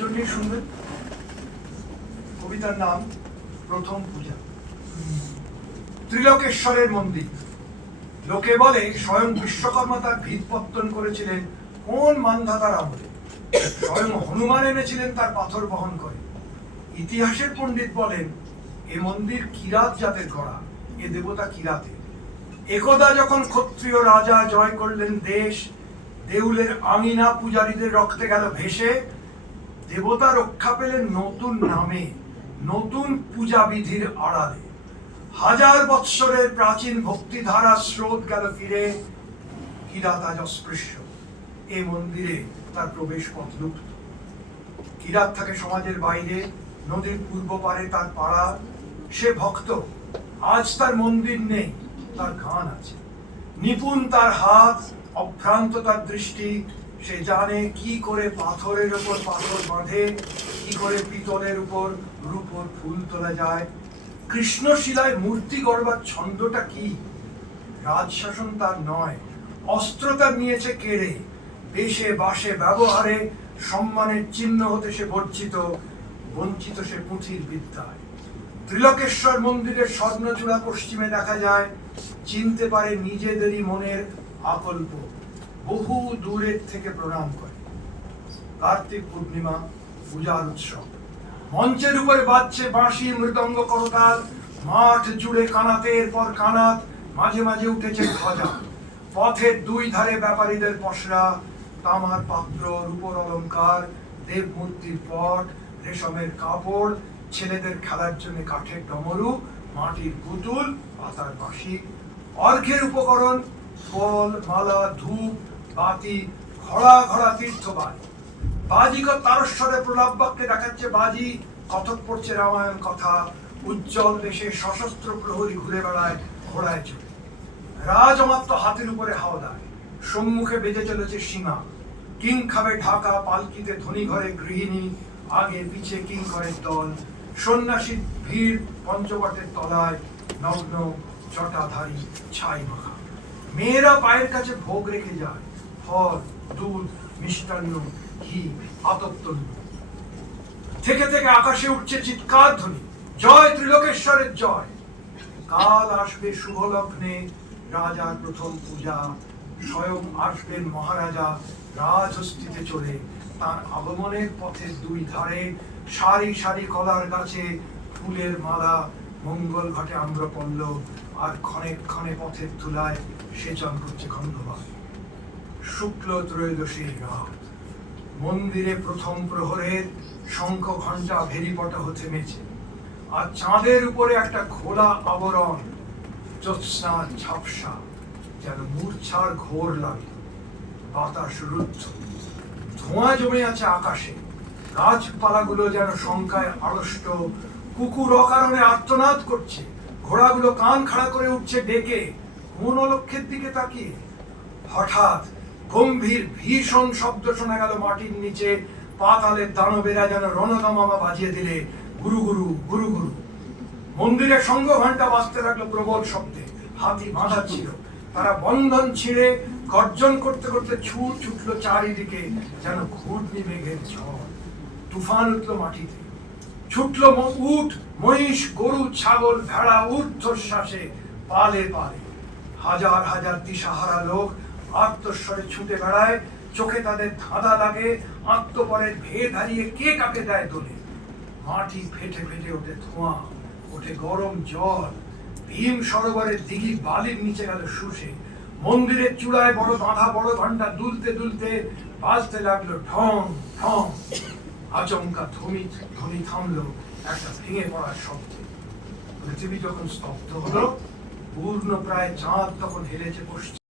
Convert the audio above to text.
জন্যই শুনবেন। কবিতার নাম প্রথম পূজা। ত্রিলোকেশ্বরের মন্দির। লোকে বলে স্বয়ং বিশ্বকর্মা তার ভিত পত্তন করেছিলেন কোন মানধাতার আমলে। স্বয়ং হনুমান এনেছিলেন তার পাথর বহন করে। ইতিহাসের পণ্ডিত বলেন এ মন্দির কিরাত জাতের গড়া, এ দেবতা কিরাতে। একদা যখন ক্ষত্রিয় রাজা জয় করলেন দেশ, দেউলের আঙিনা পূজারীদের রক্তে গেল ভেসে। দেবতা রক্ষা পেলেন নতুন নামে, নতুন পূজা বিধির আড়ালে। হাজার বৎসরের প্রাচীন ভক্তিধারা স্রোত গেল ফিরে, কিরাত আজ অস্পৃশ্য। এ মন্দিরে তার প্রবেশ পথ লুপ্ত। কিরাত থাকে সমাজের বাইরে, নদীর পূর্ব পারে তার পাড়া। সে ভক্ত, আজ তার মন্দির নেই, তার গান আছে। নিপুণ তার হাত, অভ্রান্ত তার দৃষ্টি। সে জানে কি করে পাথরের উপর পাথর বাঁধে, কি করে পিতলের উপর রূপোর ফুল তোলা যায়। কৃষ্ণশিলায় মূর্তি গড়বার ছন্দটা কি? রাজশাসন তার নয়, অস্ত্র তার নিয়েছে কেড়ে। বেশে বাসে ব্যবহারে সম্মানের চিহ্ন হতে সে বঞ্চিত, বঞ্চিত সে পুঁথির বিদ্যায়। ত্রিলোকেশ্বর মন্দিরের স্বর্ণচূড়া পশ্চিমে দেখা যায়, চিনতে পারে নিজেদেরই মনের আকল্প, বহু দূরের থেকে প্রণাম করে। কার্তিক পূর্ণিমা, পূজার উৎসব। মঞ্চের উপরে বাজছে বাঁশি, মৃদঙ্গ, করতাল। মাঠ জুড়ে কানাতের পর কানাত, মাঝে মাঝে উঠেছে ধ্বজা। পথের দুই ধারে ব্যাপারীদের পসরা, তামার পাত্র, রূপোর অলংকার, দেবমূর্তির পট, রেশমের কাপড়, ছেলেদের খেলার জন্য কাঠের ডমরু, মাটির পুতুল, পাতার বাঁশি। অর্ঘ্যের উপকরণ ফল, মালা, ধূপ, বাতি, ঘড়া ঘড়া তীর্থবাড়ি। বাজিকর তারস্বরে প্রলাপ বাক্যে দেখাচ্ছে বাজি, কথক পড়ছে রামায়ণ কথা। উজ্জ্বল বেশে সশস্ত্র প্রহরী ঘুরে বেড়ায় ঘোড়ায় চড়ে। রাজ অমাত্য হাতের উপরে হাওদায়, সম্মুখে বেজে চলেছে সীমা। কিং খাবে ঢাকা, পালকিতে ধনী ঘরে গৃহিণী, আগে পিছে কিং ঘরের দল। সন্ন্যাসীর ভিড় পঞ্চবটের তলায়, নগ্ন জটাধারী ছাই মাখা। মেয়েরা পায়ের কাছে ভোগ রেখে যায়, ফল, দুধ, মিষ্টান্ন, ঘি, আতপ্তন্য। থেকে থেকে আকাশে উঠছে চিৎকার ধ্বনি, জয় ত্রিলোকেশ্বরের জয়। কাল আসবে শুভ লগ্নে রাজার প্রথম পূজা। স্বয়ং আসবেন মহারাজা রাজহস্তিতে চড়ে। তার আগমনের পথের দুই ধারে সারি সারি কলার গাছে ফুলের মালা, মঙ্গল ঘটে আম্রপল্লব। আর ক্ষণে ক্ষণে পথের ধুলায় সেচন করছে খণ্ডবাদ। শুক্ল ত্রয়োদশীর রাত, মন্দিরে প্রথম প্রহরের শঙ্খ ঘণ্টা ভেরিপটা থেমেছে। আর চাঁদের উপরে একটা খোলা আবরণ, জ্যোৎস্নার ঝাপসা, যেন মূর্ছার ঘোর লাগে। বাতাস রুদ্ধ, ধোঁয়া জমে আছে আকাশে। গাছপালাগুলো যেন শঙ্কায় আড়ষ্ট। কুকুর অকারণে আর্তনাদ করছে। ঘোড়াগুলো কান খাড়া করে উঠছে ডেকে, কোন অলক্ষ্যের দিকে তাকিয়ে। হঠাৎ গম্ভীর ভীষণ শব্দ শোনা গেল মাটির নিচে। পাতালের দানবেরা যেন রণদামামা বাজিয়ে দিলে, গুরু গুরু গুরু গুরু। মন্দিরের সঙ্গ ঘন্টা বাজতে লাগলো প্রবল শব্দে। হাতি বাঁধা ছিল, তারা বন্ধন ছিঁড়ে গর্জন করতে করতে ছুটলো চারিদিকে, যেন ঘূর্ণি মেঘের ঝড়। তুফান উঠলো মাটিতে, ছুটলো উট, মহিষ, গরু, ছাগল, ভেড়া ঊর্ধ্বশ্বাসে, পালে পালে। হাজার হাজার দিশাহারা লোক আত্মস্বরে ছুটে বেড়ায়। চোখে তাদের ধাঁধা লাগে, আত্মপরের ভেদ হারিয়ে কে কাকে দেয় দোলে। মাটি ফেটে ফেটে ওঠে ধোঁয়া, ওঠে গরম জল। ভীম সরোবরের দিঘি বালির নিচে গেল শুষে। মন্দিরের চূড়ায় বড় বাঁধা বড় ঘন্টা দুলতে দুলতে বাজতে লাগলো ঢং ঢং। আচমকা ধ্বনি থামলো একটা ভেঙে পড়ার শব্দে। পৃথিবী যখন স্তব্ধ হলো, পূর্ণ প্রায় চাঁদ তখন হেলেছে পশ্চিম।